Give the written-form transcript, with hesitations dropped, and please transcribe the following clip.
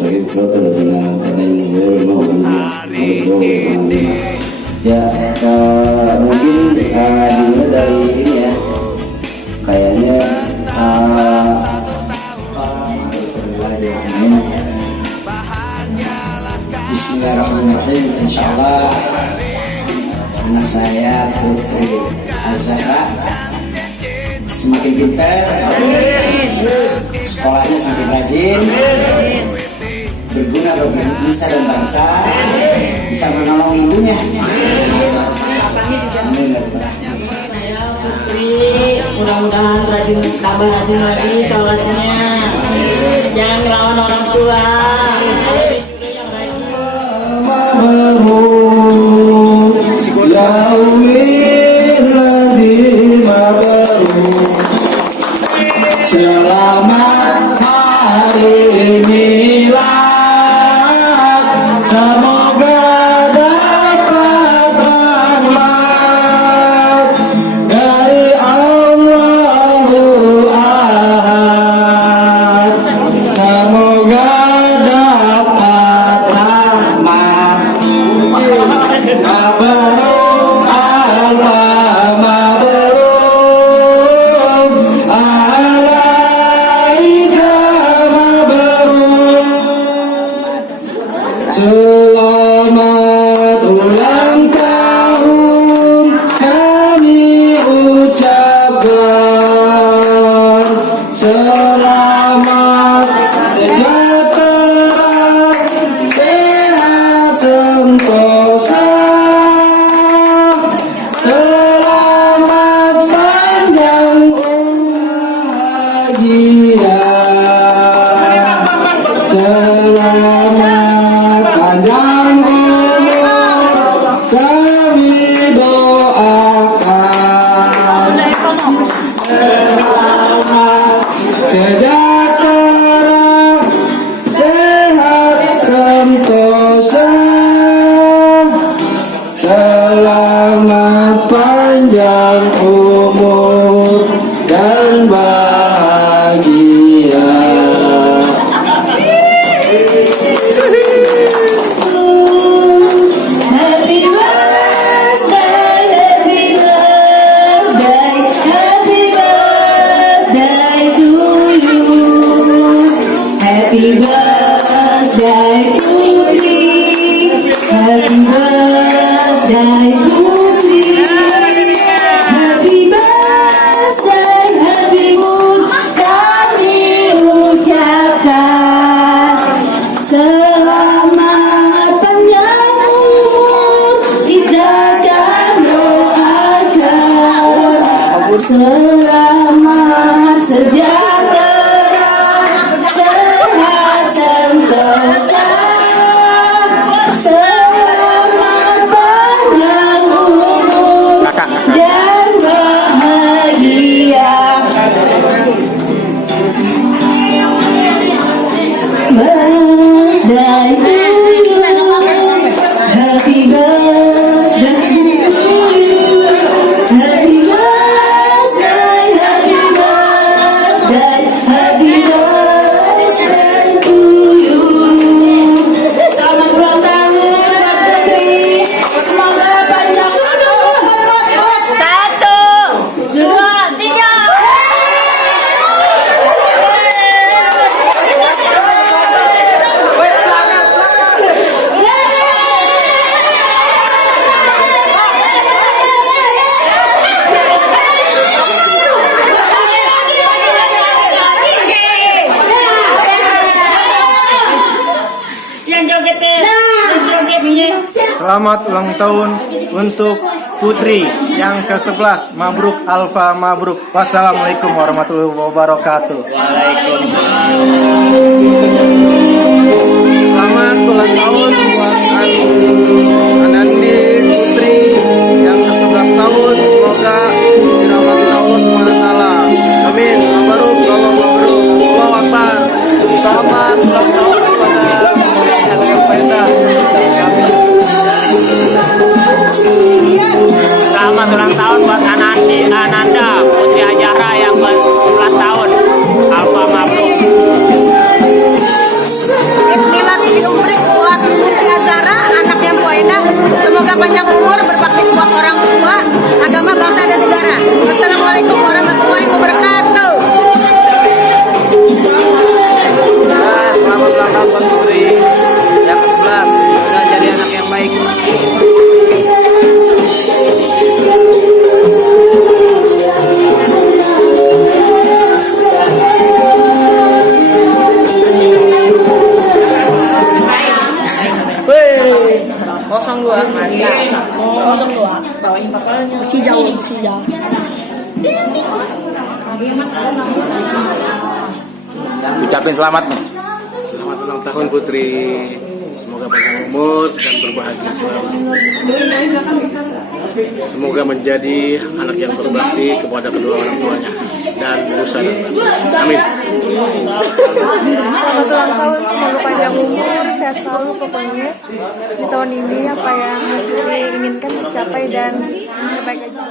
Ya, mungkin dimulai dari ini ya. Kayaknya Bismillahirrahmanirrahim. Insyaallah anak saya Putri Azhara semakin pintar, sekolahnya semakin rajin, berguna bagi nusa dan bangsa, bisa menolong ibunya. Saya Putri, mudah-mudahan tambah rajin lagi sholatnya, jangan ngelawan orang tua. Selamat hari milad, semoga dapat rahmat dari Allahu Ahad, semoga dapat rahmat. Mabrur Allah mabrur alaika mabrur. Selamat ulang tahun kami ucapkan, selamat sejahtera sehat sentosa, selamat panjang bahagia, selamat panjang umur kami doakan, selamat sejahtera sehat sentosa, selamat panjang umur dan bahagia. Happy birthday, happy birthday, happy birthday to you. Happy birthday Putri, happy birthday Putri, happy birthday, happy mood kami ucapkan, selamat panjang umur kita akan doakan, selamat sejahtera sehat sentosa, selamat panjang umur dan bahagia. Birthday to you, happy birthday to you, happy birthday, happy birthday, happy birthday to you. Selamat ulang tahun buat Putri, semoga panjang umur. 1, 2, 3. Yang jogetin, Selamat ulang tahun untuk Putri yang ke-11. Mabruk Alfa Mabruk. Wassalamualaikum warahmatullahi wabarakatuh. Selamat ulang tahun buat Anandi Putri yang ke-11 tahun. Semoga dirahmati Allah SWT. Amin. Mabruk, Allah mabruk. Allahu Akbar. Selamat ulang tahun kepada yang Penda. Selamat ulang tahun buat Ananda Putri Azhara yang ke-11 tahun. Alfa Mabruk. yang indah. Semoga panjang umur, berbakti kuat orang tua, agama, bangsa dan negara. Wassalamualaikum warahmatullahi wabarakatuh. Selamat ulang tahun buat Putri yang ke-11. Semoga jadi anak yang baik. Ucapin selamat nih. Selamat ulang tahun Putri. Semoga panjang umur dan berbahagia selalu. Semoga menjadi anak yang berbakti kepada kedua orang tuanya dan nusa dan bangsa. Amin. Selamat ulang tahun, semoga panjang umur, sehat selalu pokoknya. Di tahun ini apa yang Putri inginkan tercapai dan terbaik aja.